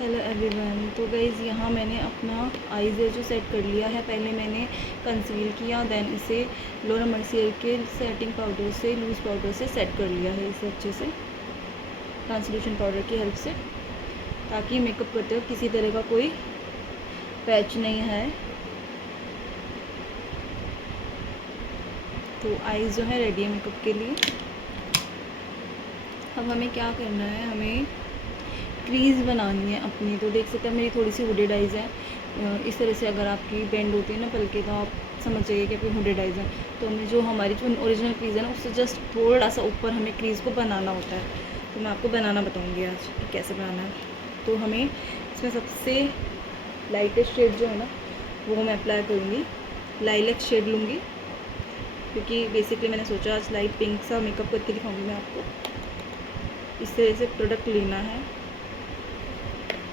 Hello everyone. तो guys यहाँ मैंने अपना आईज़ जो सेट कर लिया है। पहले मैंने कंसील किया, देन इसे लोरा मर्सियर के सेटिंग पाउडर से, लूज़ पाउडर से सेट कर लिया है इसे अच्छे से, ट्रांसल्यूशन पाउडर की हेल्प से, ताकि मेकअप करते वक्त किसी तरह का कोई पैच नहीं है। तो आईज़ जो है रेडी है मेकअप के लिए। अब हमें क्या करना है, हमें क्रीज़ बनानी है अपनी। तो देख सकते हैं मेरी थोड़ी सी हुडेड आइज़ है। इस तरह से अगर आपकी बेंड होती है ना पलके, तो आप समझ जाइए कि आपकी हुडेड आइज़ है। तो हमें जो हमारी जो ओरिजिनल क्रीज़ है ना, उससे जस्ट थोड़ा सा ऊपर हमें क्रीज़ को बनाना होता है। तो मैं आपको बनाना बताऊँगी आज कि कैसे बनाना है। तो हमें इसमें सबसे लाइटेस्ट शेड जो है ना, वो मैं अप्लाई करूँगी। लाइलैक शेड लूँगी, क्योंकि बेसिकली मैंने सोचा आज लाइट पिंक सा मेकअप करके दिखाऊँगी मैं आपको। इस तरह से प्रोडक्ट लेना है।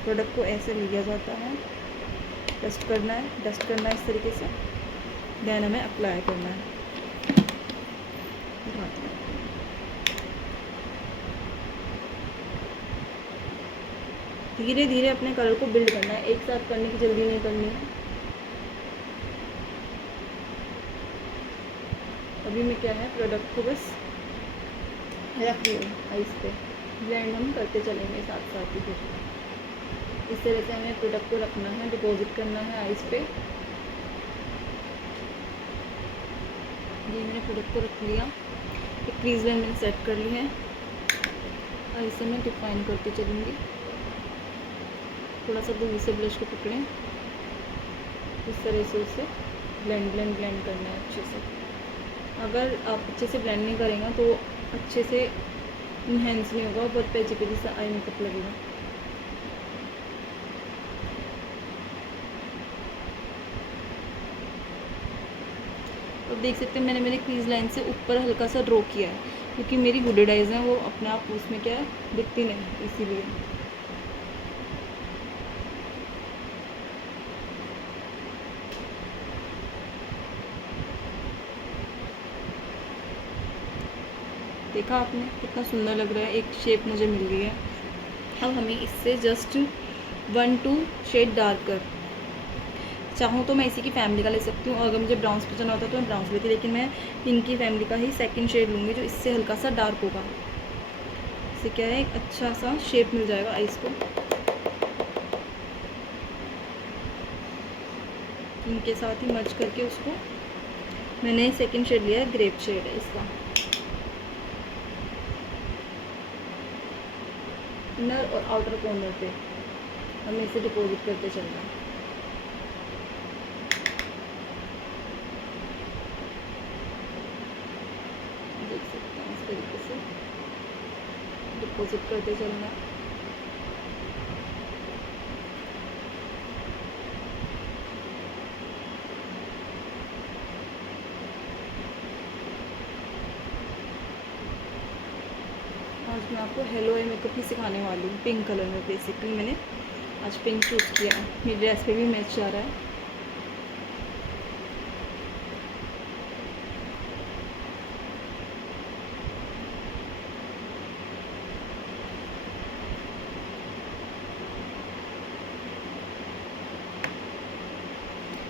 प्रोडक्ट को ऐसे लिया जाता है, डस्ट करना है इस तरीके से, देन हमें अप्लाई करना है। धीरे धीरे अपने कलर को बिल्ड करना है, एक साथ करने की जल्दी नहीं करनी है। अभी मैं क्या है, प्रोडक्ट को बस रख रही हूँ आइस पे, ब्लेंड हम करते चलेंगे साथ साथ ही। फिर इस तरह से हमें प्रोडक्ट को रखना है, डिपॉजिट करना है आइस पे। ये मैंने प्रोडक्ट को रख लिया, एक क्रीज लाइन मैंने सेट कर ली है, और इसे मैं डिफाइन करती चलूँगी। थोड़ा सा दूर से ब्रश को पकड़ें, इस तरह से उसे ब्लेंड करना है अच्छे से। अगर आप अच्छे से ब्लेंड नहीं करेंगे तो अच्छे से इन्हेंस नहीं होगा, बहुत पेची सा आई मेकअप लगेगा। तो देख सकते हैं मैंने मेरे क्रीज लाइन से ऊपर हल्का सा ड्रॉ किया है, क्योंकि मेरी हुडेड आइज़ हैं, वो अपने आप उसमें क्या है दिखती नहीं, इसीलिए। देखा आपने कितना सुंदर लग रहा है, एक शेप मुझे मिल गई है। अब हमें इससे जस्ट 1-2 शेड डार्कर, चाहूँ तो मैं इसी की फैमिली का ले सकती हूँ, और अगर मुझे ब्राउन्स पसंद होता तो मैं ब्राउन्स लेती, लेकिन मैं पिंक की फैमिली का ही सेकंड शेड लूँगी, जो इससे हल्का सा डार्क होगा। इससे क्या है, एक अच्छा सा शेप मिल जाएगा आइस को। इनके साथ ही मर्ज करके उसको मैंने सेकंड शेड लिया है, ग्रेप शेड है इसका। इनर और आउटर कॉर्नर पे हमें इसे डिपॉजिट करते चलना है। देख सकते हैं इस तरीके से डिपॉजिट करते चलना है। आज मैं आपको हेलो आई मेकअप ही सिखाने वाली हूँ, पिंक कलर में। बेसिकली मैंने आज पिंक चूज़ किया है, मेरी ड्रेस पे भी मैच जा रहा है।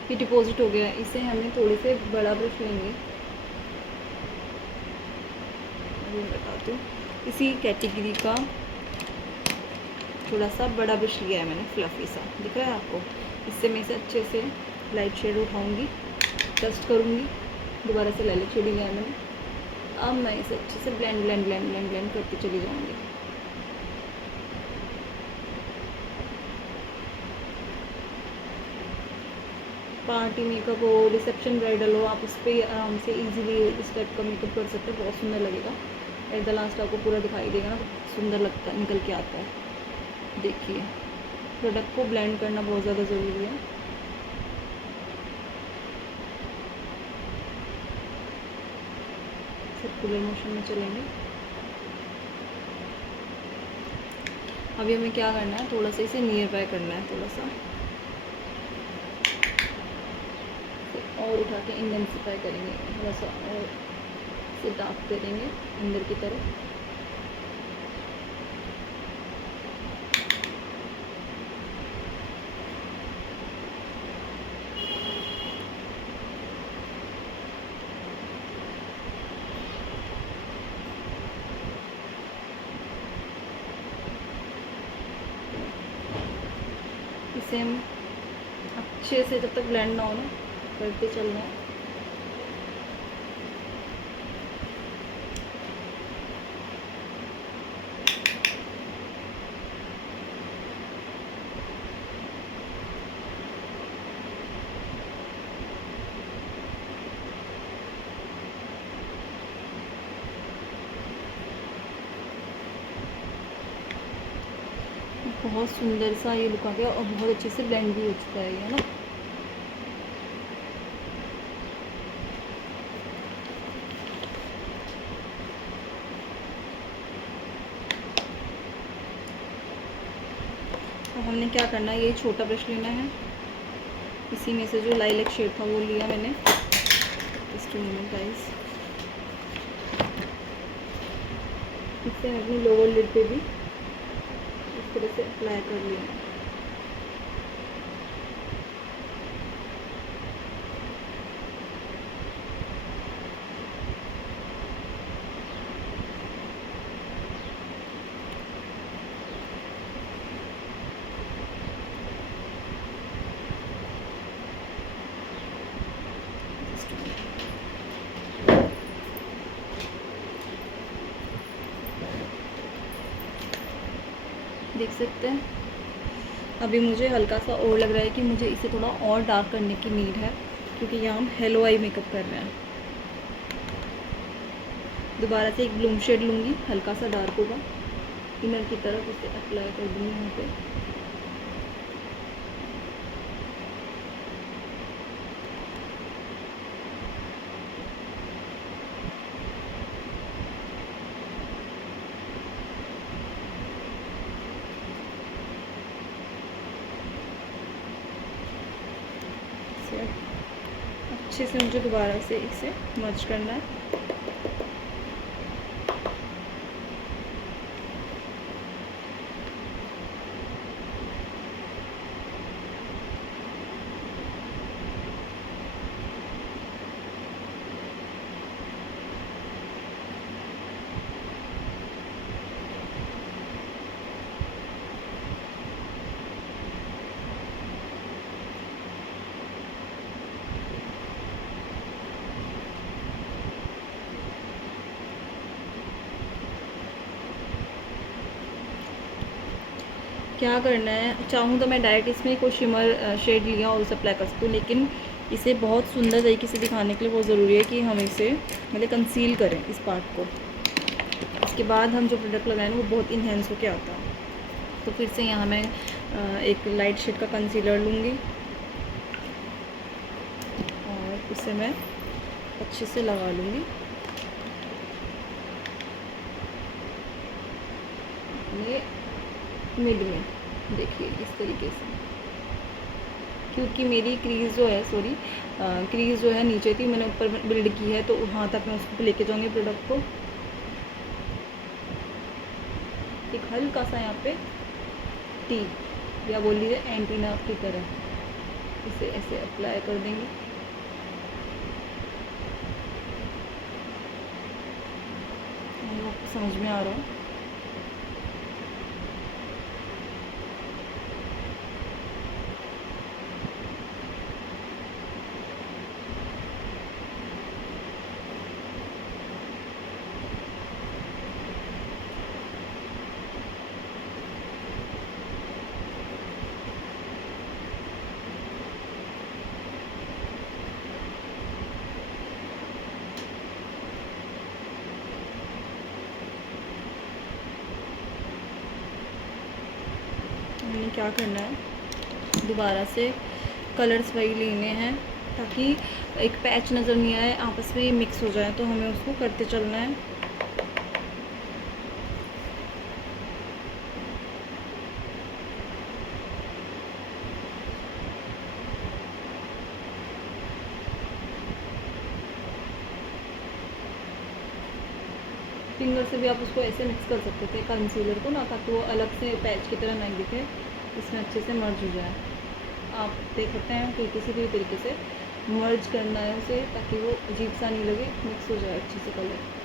ये डिपॉजिट हो गया है। इसे हमें थोड़े से बड़ा ब्रश लेंगे, अभी मैं बताती हूँ। इसी कैटेगरी का थोड़ा सा बड़ा ब्रश लिया है मैंने, फ्लफी सा, दिख रहा है आपको। इससे मैं इसे अच्छे से लाइट शेड उठाऊंगी, डस्ट करूँगी। दोबारा से लाइट शेड लिया है मैंने। अब मैं इसे अच्छे से ब्लेंड करती चली जाऊँगी। पार्टी मेकअप हो, रिसेप्शन ब्राइडल हो, आप उस पर आराम से इजीली इस टाइप का मेकअप कर सकते हो, बहुत सुंदर लगेगा। एट द लास्ट आपको पूरा दिखाई देगा ना, तो सुंदर लगता है, निकल के आता है। देखिए, प्रोडक्ट को ब्लेंड करना बहुत ज़्यादा ज़रूरी है। सर्कुलर मोशन में चलेंगे। अभी हमें क्या करना है, थोड़ा सा इसे नियर बाय करना है, थोड़ा सा और उठा के इंटेंसिफाई करेंगे, थोड़ा सा और इसे डार्क करेंगे अंदर की तरफ। ऐसे हम अच्छे से जब तक ब्लेंड ना हो ना करते चलना है। बहुत सुंदर सा ये लुक आ गया और बहुत अच्छे से ब्लेंड भी हो चुका है ये ना। अब हमने क्या करना है, ये छोटा ब्रश लेना है, इसी में से जो लाइलैक शेड था वो लिया मैंने। Just a moment guys. इससे मैं अपनी लोअर लिड पे भी इस तरह से अप्लाई कर लिया। देख सकते हैं अभी मुझे हल्का सा और लग रहा है कि मुझे इसे थोड़ा और डार्क करने की नीड है, क्योंकि यहाँ हम हेलो आई मेकअप कर रहे हैं। दोबारा से एक ब्लूम शेड लूँगी, हल्का सा डार्क होगा, इनर की तरफ इसे अप्लाई कर दूँगी यहाँ पे। अच्छे से मुझे दोबारा से इसे मर्ज करना है। क्या करना है, चाहूँ तो मैं डायरेक्ट इसमें कोई शिमर शेड लिया और उसे अप्लाई कर सकती हूँ, लेकिन इसे बहुत सुंदर तरीके से दिखाने के लिए बहुत ज़रूरी है कि हम इसे मतलब कंसील करें इस पार्ट को। इसके बाद हम जो प्रोडक्ट लगाएं वो बहुत इन्हेंस होके आता है। तो फिर से यहाँ मैं एक लाइट शेड का कंसीलर लूँगी और उसे मैं अच्छे से लगा लूँगी अपने मिड में। देखिए इस तरीके से, क्योंकि मेरी क्रीज़ जो है क्रीज़ जो है नीचे थी, मैंने ऊपर बिल्ड की है, तो वहाँ तक मैं उसको लेके जाऊँगी प्रोडक्ट को। एक हल्का सा यहाँ पे टी या बोल लीजिए एंटीना की तरह इसे ऐसे अप्लाई कर देंगे। समझ में आ रहा है? हमने क्या करना है, दोबारा से कलर्स वही लेने हैं ताकि एक पैच नज़र नहीं आए, आपस में मिक्स हो जाए, तो हमें उसको करते चलना है। फिंगर से भी आप उसको ऐसे मिक्स कर सकते थे कंसीलर को ना, ताकि वो अलग से पैच की तरह नहीं दिखे, इसमें अच्छे से मर्ज हो जाए। आप देख सकते हैं कि किसी भी तरीके से मर्ज करना है उसे, ताकि वो अजीब सा नहीं लगे, मिक्स हो जाए अच्छे से कलर।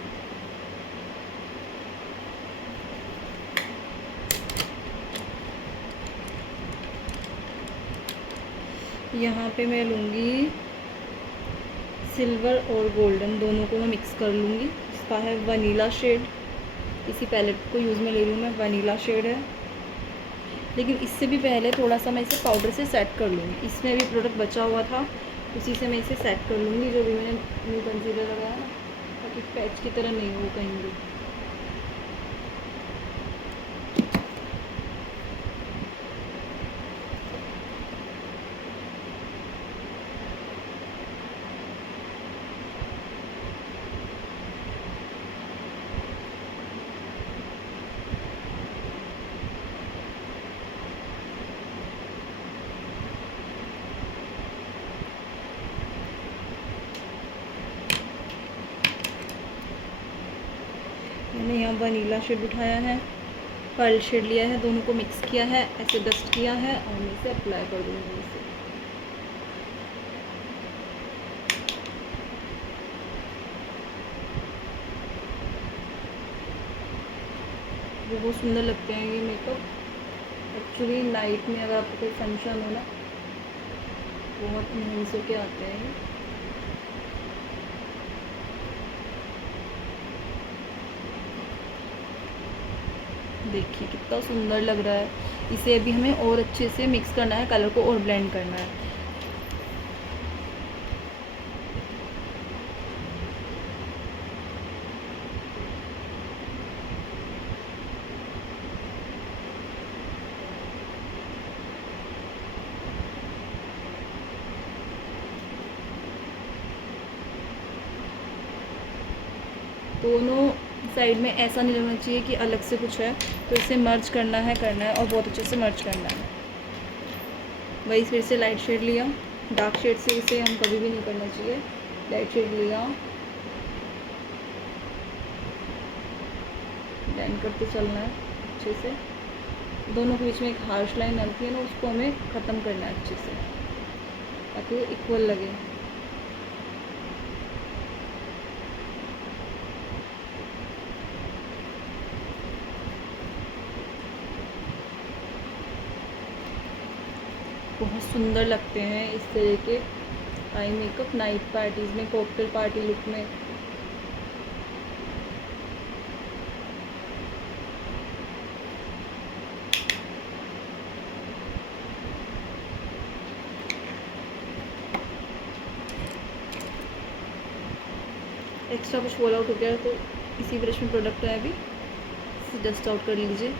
यहाँ पे मैं लूँगी सिल्वर और गोल्डन, दोनों को मैं मिक्स कर लूँगी। इसका है वनीला शेड, इसी पैलेट को यूज़ में ले रही हूँ मैं, वनीला शेड है। लेकिन इससे भी पहले थोड़ा सा मैं इसे पाउडर से सेट कर लूँगी। इसमें भी प्रोडक्ट बचा हुआ था, उसी से मैं इसे सेट कर लूँगी, जो भी मैंने न्यू कंसीलर लगाया ना, ताकि पैच की तरह नहीं हो कहीं भी। मैंने यहाँ वनीला शेड उठाया है, पर्ल शेड लिया है, दोनों को मिक्स किया है, ऐसे डस्ट किया है और मैं इसे अप्लाई कर दूँगी इसे। बहुत सुंदर लगते हैं ये मेकअप। एक्चुअली नाइट में अगर आपको कोई फंक्शन हो ना, बहुत नाइस होके आते हैं ये। देखिए कितना सुंदर लग रहा है। इसे अभी हमें और अच्छे से मिक्स करना है, कलर को और ब्लेंड करना है। दोनों साइड में ऐसा नहीं लगना चाहिए कि अलग से कुछ है, तो इसे मर्ज करना है और बहुत अच्छे से मर्ज करना है। वही फिर से लाइट शेड लिया, डार्क शेड से इसे हम कभी भी नहीं करना चाहिए। लाइट शेड लिया, ब्लेंड करते चलना है अच्छे से। दोनों के बीच में एक हार्श लाइन आती है ना, उसको हमें ख़त्म करना है अच्छे से, ताकि वो इक्वल लगे। बहुत सुंदर लगते हैं इस तरह के आई मेकअप नाइट पार्टीज़ में, कॉकटेल पार्टी लुक में। एक्स्ट्रा कुछ फॉल आउट हो गया तो इसी ब्रश में प्रोडक्ट है अभी, इसे डस्ट आउट कर लीजिए।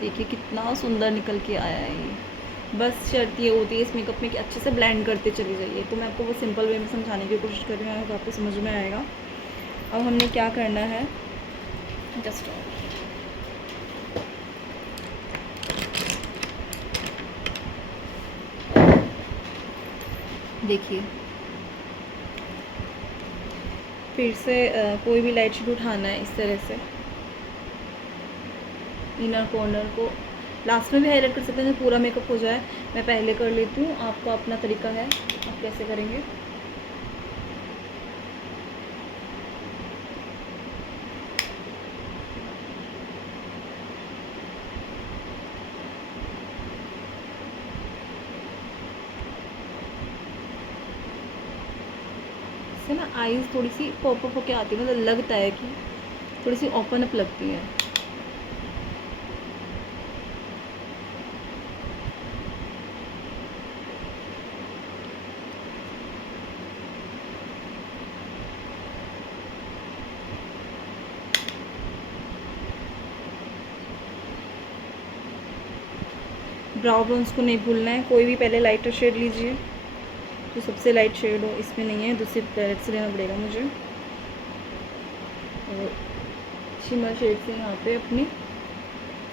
देखिए कितना सुंदर निकल के आया है ये। बस शर्त ये होती है इस मेकअप में कि अच्छे से ब्लेंड करते चले जाइए। तो मैं आपको वो सिंपल वे में समझाने की कोशिश कर रही हूँ, तो आपको समझ में आएगा। अब हमने क्या करना है, जस्ट देखिए फिर से कोई भी लाइट शेड उठाना है इस तरह से, इनर कॉर्नर को लास्ट में भी हाईलाइट कर सकते हैं जब पूरा मेकअप हो जाए। मैं पहले कर लेती हूँ, आपका अपना तरीका है, आप कैसे करेंगे। इससे ना आईज थोड़ी सी पॉप अप होके आती है, मतलब लगता है कि थोड़ी सी ओपन अप लगती है। ब्राउ बोन्स को नहीं भूलना है। कोई भी पहले लाइटर शेड लीजिए, जो सबसे लाइट शेड हो। इसमें नहीं है, दूसरी पैलेट से लेना पड़ेगा मुझे। और शिमर शेड से यहाँ पे अपनी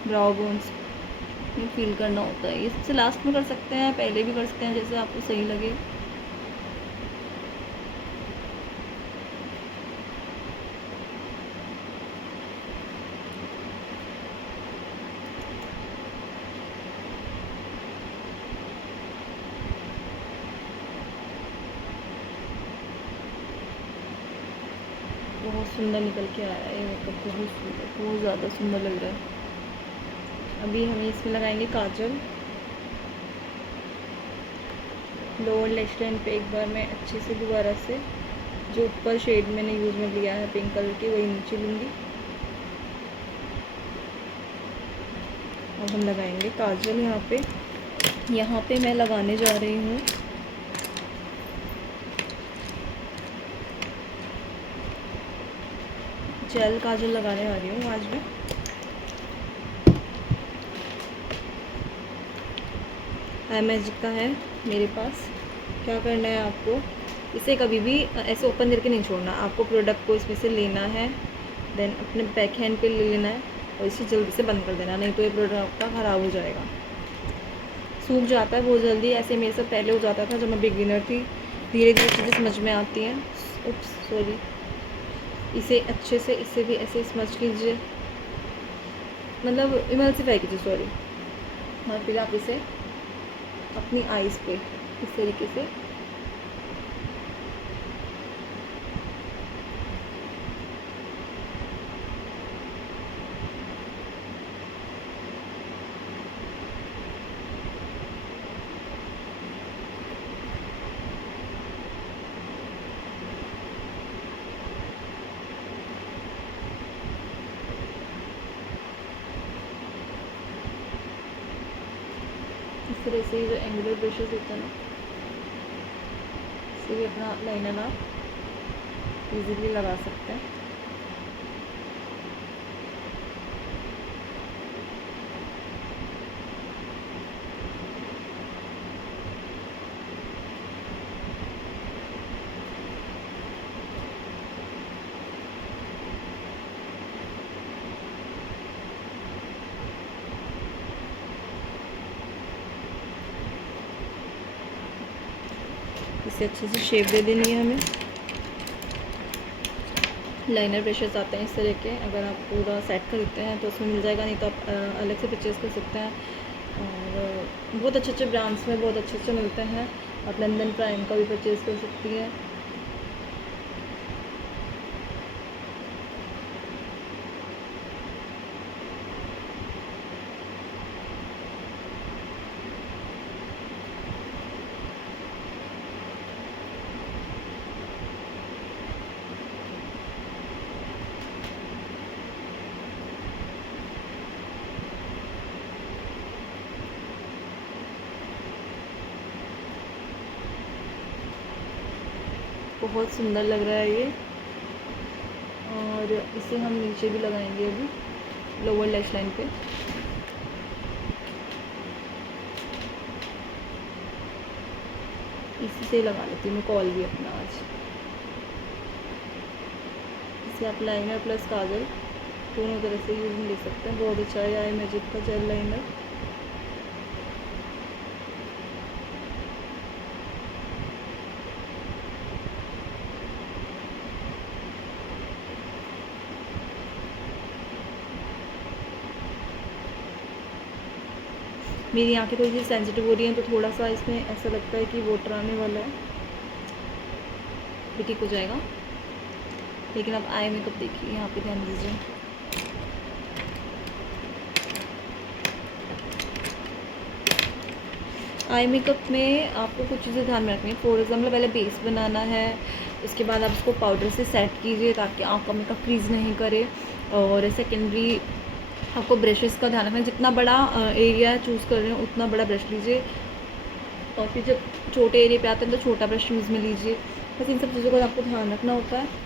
ब्राउ बोन्स में फील करना होता है। ये सबसे लास्ट में कर सकते हैं, पहले भी कर सकते हैं, जैसे आपको सही लगे। बहुत सुंदर निकल के आया है ये मेकअप, बहुत सुंदर, बहुत ज़्यादा सुंदर लग रहा है। अभी हमें इसमें लगाएंगे काजल। लोअर लैश लाइन पे एक बार मैं अच्छे से दोबारा से जो ऊपर शेड मैंने यूज़ में लिया है पिंक कलर की, वही नीचे लूँगी। अब हम लगाएंगे काजल। यहाँ पे मैं लगाने जा रही हूँ जेल काजल लगाने वाली हूँ आज मैं। आई मैजिक का है मेरे पास। क्या करना है आपको, इसे कभी भी ऐसे ओपन करके नहीं छोड़ना, आपको प्रोडक्ट को इसमें से लेना है, देन अपने बैक हैंड पे ले लेना है और इसे जल्दी से बंद कर देना, नहीं तो ये प्रोडक्ट आपका ख़राब हो जाएगा। सूख जाता है बहुत जल्दी, ऐसे मेरे से पहले हो जाता था जब मैं बिगिनर थी। धीरे धीरे चीज़ें समझ में आती हैं। Oops sorry. इसे अच्छे से इसे भी ऐसे स्मच कीजिए, मतलब इमल्सिफाई कीजिए, सॉरी। और फिर आप इसे अपनी आईज़ पे इस तरीके से इस तरह से जो एंगुलर ब्रशेस होता है ना, इससे भी अपना लाइनर आप इजीली लगा सकते हैं। इसे अच्छे से शेप दे देनी है हमें। लाइनर ब्रशेस आते हैं इस तरह के, अगर आप पूरा सेट खरीदते हैं तो उसमें मिल जाएगा, नहीं तो आप अलग से परचेज़ कर सकते हैं। और बहुत अच्छे अच्छे ब्रांड्स में बहुत अच्छे अच्छे मिलते हैं। आप लंदन प्राइम का भी परचेज़ कर सकती हैं। बहुत सुंदर लग रहा है ये। और इसे हम नीचे भी लगाएंगे अभी लोअर लैश लाइन पे। इसी से लगा लेती हूँ मैं कॉल भी अपना आज। इसे आप लाइनर प्लस काजल दोनों तरह से यूज़ में ले सकते हैं। बहुत अच्छा है आई मैजिक का जेल लाइनर। मेरी आंखें थोड़ी सी सेंसिटिव हो रही हैं तो थोड़ा सा इसमें ऐसा लगता है कि वाटर आने वाला है, भी ठीक हो जाएगा। लेकिन अब आई मेकअप देखिए, यहाँ पे ध्यान दीजिए। आई मेकअप में आपको कुछ चीज़ें ध्यान में रखनी है। फॉर एग्जाम्पल पहले बेस बनाना है, उसके बाद आप उसको पाउडर से सेट कीजिए ताकि आपका मेकअप क्रीज नहीं करे। और सेकेंडरी आपको ब्रशेस का ध्यान रखना है, जितना बड़ा एरिया चूज़ कर रहे हैं उतना बड़ा ब्रश लीजिए। और फिर जब छोटे एरिया पे आते हैं तो छोटा ब्रश यूज़ में लीजिए। बस इन सब चीज़ों का आपको ध्यान रखना होता है।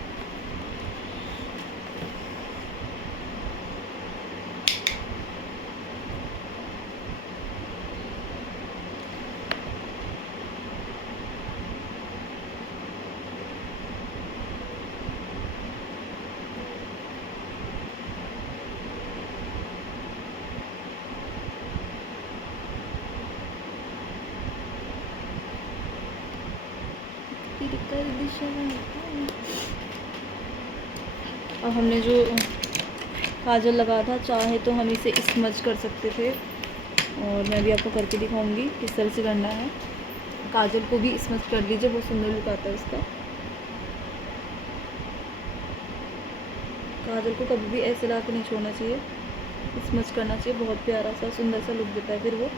अब हमने जो काजल लगा था, चाहे तो हम इसे स्मज कर सकते थे, और मैं भी आपको करके दिखाऊंगी किस तरह से करना है। काजल को भी स्मज कर लीजिए, बहुत सुंदर लुक आता है इसका। काजल को कभी भी ऐसे ला के नहीं छोड़ना चाहिए, स्मज करना चाहिए। बहुत प्यारा सा सुंदर सा लुक देता है फिर वो।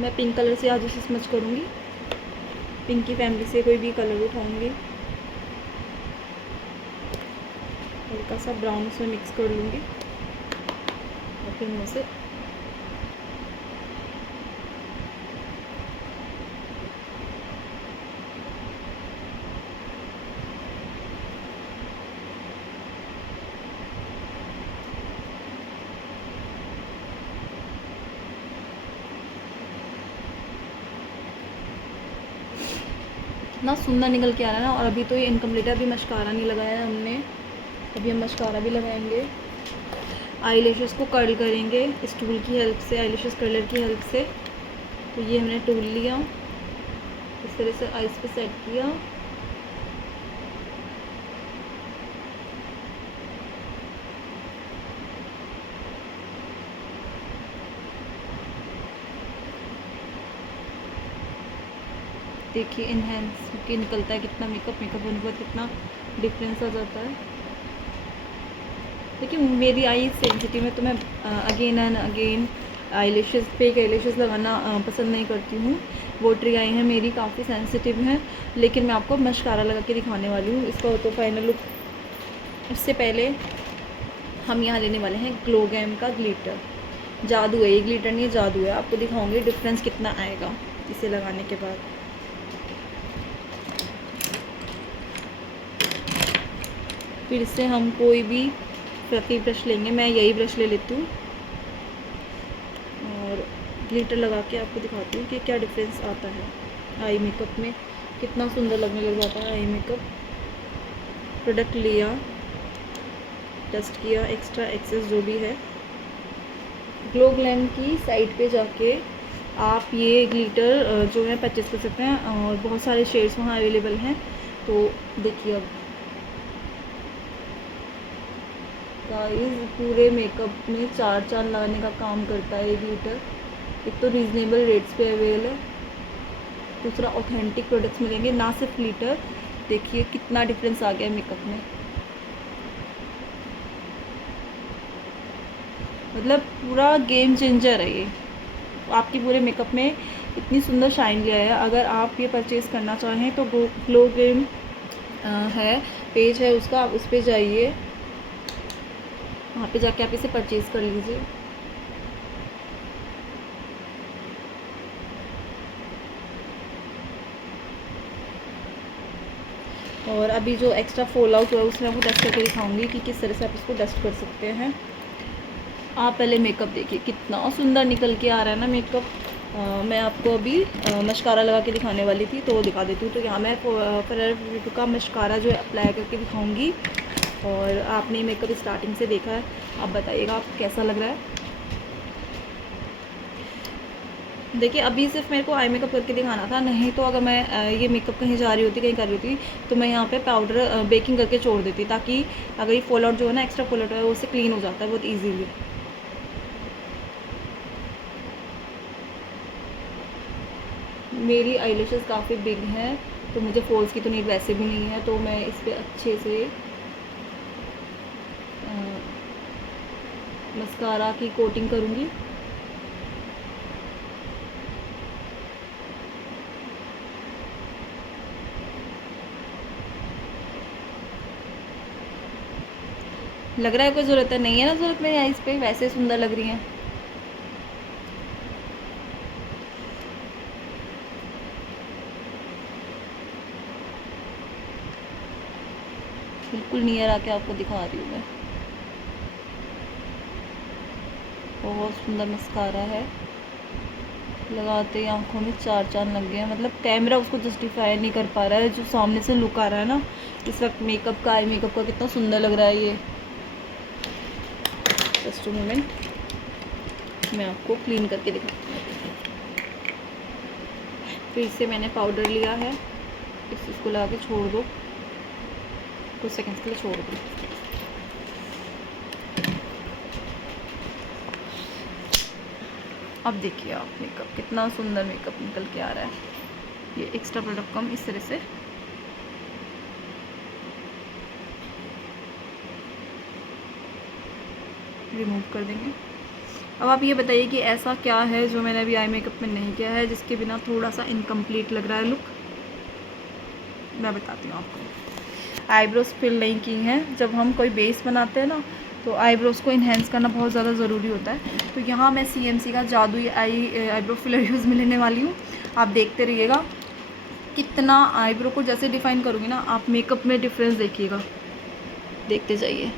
मैं पिंक कलर से आज इसे स्मच करूँगी। पिंक की फैमिली से कोई भी कलर उठाऊँगी, हल्का सा ब्राउन उसमें मिक्स कर लूँगी और फिर मैं उसे इतना सुंदर निकल के आ रहा है ना। और अभी तो ये इनकम्प्लीट है, अभी मस्कारा नहीं लगाया है हमने, अभी हम मस्कारा भी लगाएंगे। आई लैशेस को कर्ल करेंगे इस टूल की हेल्प से, आई लैशेस कर्लर की हेल्प से। तो ये हमने टूल लिया, इस तरह से आईज पे सेट किया। देखिए इनहेंस के निकलता है कितना मेकअप होने के बाद कितना डिफरेंस आ जाता है। देखिए मेरी आई सेंसिटिव है, तो मैं again and again eyelashes fake eyelashes लगाना पसंद नहीं करती हूँ। वो ट्री आई है मेरी काफ़ी सेंसिटिव है, लेकिन मैं आपको मस्कारा लगा के दिखाने वाली हूँ इसका तो फाइनल लुक। इससे पहले हम यहाँ लेने वाले हैं ग्लोगैम का ग्लिटर। जादू है ये, ग्लिटर नहीं जादू है। आपको दिखाऊंगी डिफरेंस कितना आएगा इसे लगाने के बाद। फिर से हम कोई भी फ्लफी ब्रश लेंगे, मैं यही ब्रश ले लेती हूँ और ग्लिटर लगा के आपको दिखाती हूँ कि क्या डिफरेंस आता है आई मेकअप में, कितना सुंदर लगने लग जाता है आई मेकअप। प्रोडक्ट लिया, टेस्ट किया, एक्स्ट्रा एक्सेस जो भी है। ग्लो ग्लैम की साइट पे जाके आप ये ग्लिटर जो है परचेज़ कर सकते हैं और बहुत सारे शेड्स वहाँ अवेलेबल हैं। तो देखिए अब गाइस पूरे मेकअप में चार चांद लगाने का काम करता है ये ग्लिटर। एक तो रीज़नेबल रेट्स पे अवेलेबल है, दूसरा ऑथेंटिक प्रोडक्ट्स मिलेंगे, ना सिर्फ ग्लिटर। देखिए कितना डिफरेंस आ गया मेकअप में, मतलब पूरा गेम चेंजर है ये। आपकी पूरे मेकअप में इतनी सुंदर शाइन ले आया। अगर आप ये परचेज़ करना चाहें तो ग्लो गेम है पेज है उसका, आप उस पर जाइए, वहाँ पे जाके आप इसे परचेज़ कर लीजिए। और अभी जो एक्स्ट्रा फॉल आउट हुआ है उसमें आपको टेस्ट करके दिखाऊंगी कि किस तरह से आप इसको डस्ट कर सकते हैं। आप पहले मेकअप देखिए कितना सुंदर निकल के आ रहा है ना मेकअप। मैं आपको अभी मस्कारा लगा के दिखाने वाली थी तो वो दिखा देती हूँ। तो यहाँ मैं फॉरेवर 52 का मस्कारा जो है अप्लाई करके दिखाऊंगी। और आपने मेकअप स्टार्टिंग से देखा है, आप बताइएगा आपको कैसा लग रहा है। देखिए अभी सिर्फ मेरे को आई मेकअप करके दिखाना था, नहीं तो अगर मैं ये मेकअप कहीं जा रही होती कहीं कर रही होती तो मैं यहाँ पे पाउडर बेकिंग करके छोड़ देती, ताकि अगर ये फॉल आउट जो है ना एक्स्ट्रा फॉल आउट है वो उससे क्लीन हो जाता है बहुत ईजीली। मेरी आईलैशेस काफ़ी बिग हैं तो मुझे फॉल्स की तो नीड वैसे भी नहीं है, तो मैं इस पर अच्छे से मस्कारा की कोटिंग करूँगी। लग रहा है कोई ज़रूरत है, नहीं है ना ज़रूरत मेरी आईज़ पे, वैसे सुंदर लग रही हैं। बिल्कुल नियर आके आपको दिखा रही हूँ मैं, बहुत सुंदर मस्कारा है। लगाते ही आँखों में चार चांद लग गए हैं, मतलब कैमरा उसको जस्टिफाई नहीं कर पा रहा है। जो सामने से लुक आ रहा है ना इस वक्त मेकअप का, आई मेकअप का, कितना सुंदर लग रहा है ये। जस्ट अ मोमेंट, मैं आपको क्लीन करके दिखाती हूँ। फिर से मैंने पाउडर लिया है, इसको लगा के छोड़ दो, कुछ सेकंड्स के लिए छोड़ दो। अब देखिए आप मेकअप, कितना सुंदर मेकअप निकल के आ रहा है। ये एक्स्ट्रा प्रोडक्ट को हम इस तरह से रिमूव कर देंगे। अब आप ये बताइए कि ऐसा क्या है जो मैंने अभी आई मेकअप में नहीं किया है जिसके बिना थोड़ा सा इनकम्प्लीट लग रहा है लुक। मैं बताती हूँ आपको। आईब्रोज फिल नहीं की हैं। जब हम कोई बेस बनाते हैं ना तो आईब्रोज को इन्हेंस करना बहुत ज़्यादा ज़रूरी होता है। तो यहाँ मैं CMC का जादुई आईब्रो फिलर यूज़ में लेने वाली हूँ। आप देखते रहिएगा कितना आईब्रो को जैसे डिफ़ाइन करूँगी ना, आप मेकअप में डिफरेंस देखिएगा, देखते जाइए।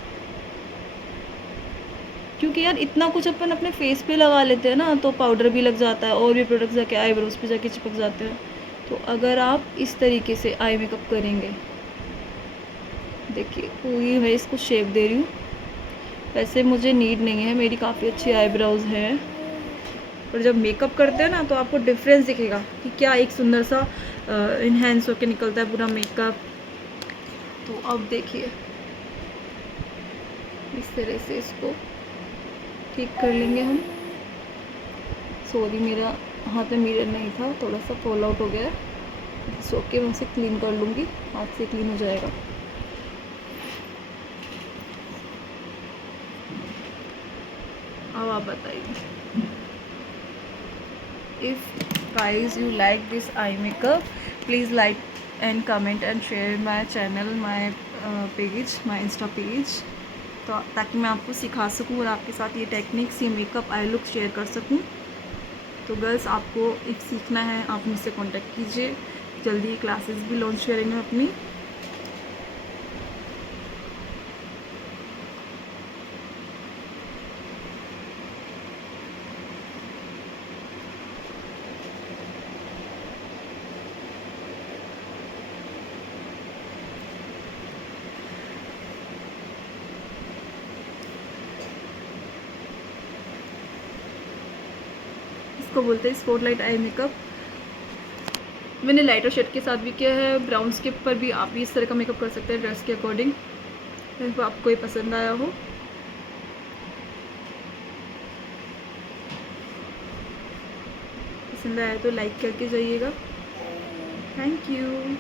क्योंकि यार इतना कुछ अपन अपने फेस पे लगा लेते हैं ना, तो पाउडर भी लग जाता है और भी प्रोडक्ट्स जाके आईब्रोज पे जाके चिपक जाते हैं। तो अगर आप इस तरीके से आई मेकअप करेंगे, देखिए पूरी मैं इसको शेप दे रही हूँ। वैसे मुझे नीड नहीं है, मेरी काफ़ी अच्छी आईब्रोज हैं, पर जब मेकअप करते हैं ना तो आपको डिफरेंस दिखेगा कि क्या एक सुंदर सा इन्हेंस होकर निकलता है पूरा मेकअप। तो अब देखिए इस तरह से इसको ठीक कर लेंगे हम। सॉरी मेरा हाथ में मिरर नहीं था, थोड़ा सा फॉल आउट हो गया है। सो के मैं उसे क्लीन कर लूँगी, हाथ से क्लीन हो जाएगा। अब आप बताइए, if guys you like this eye makeup, please like and comment and share my channel, my page, my Insta page, तो ताकि मैं आपको सिखा सकूं और आपके साथ ये टेक्निक्स, ये मेकअप आई लुक शेयर कर सकूं। तो गर्ल्स आपको एक सीखना है, आप मुझसे कांटेक्ट कीजिए, जल्दी क्लासेस भी लॉन्च करेंगे अपनी। इसको बोलते हैं स्पॉटलाइट आई मेकअप। मैंने लाइटर शेड के साथ भी किया है, ब्राउन स्किप पर भी आप भी इस तरह का मेकअप कर सकते हैं ड्रेस के अकॉर्डिंग। तो आपको ये पसंद आया हो, पसंद आया तो लाइक करके जाइएगा। Thank you.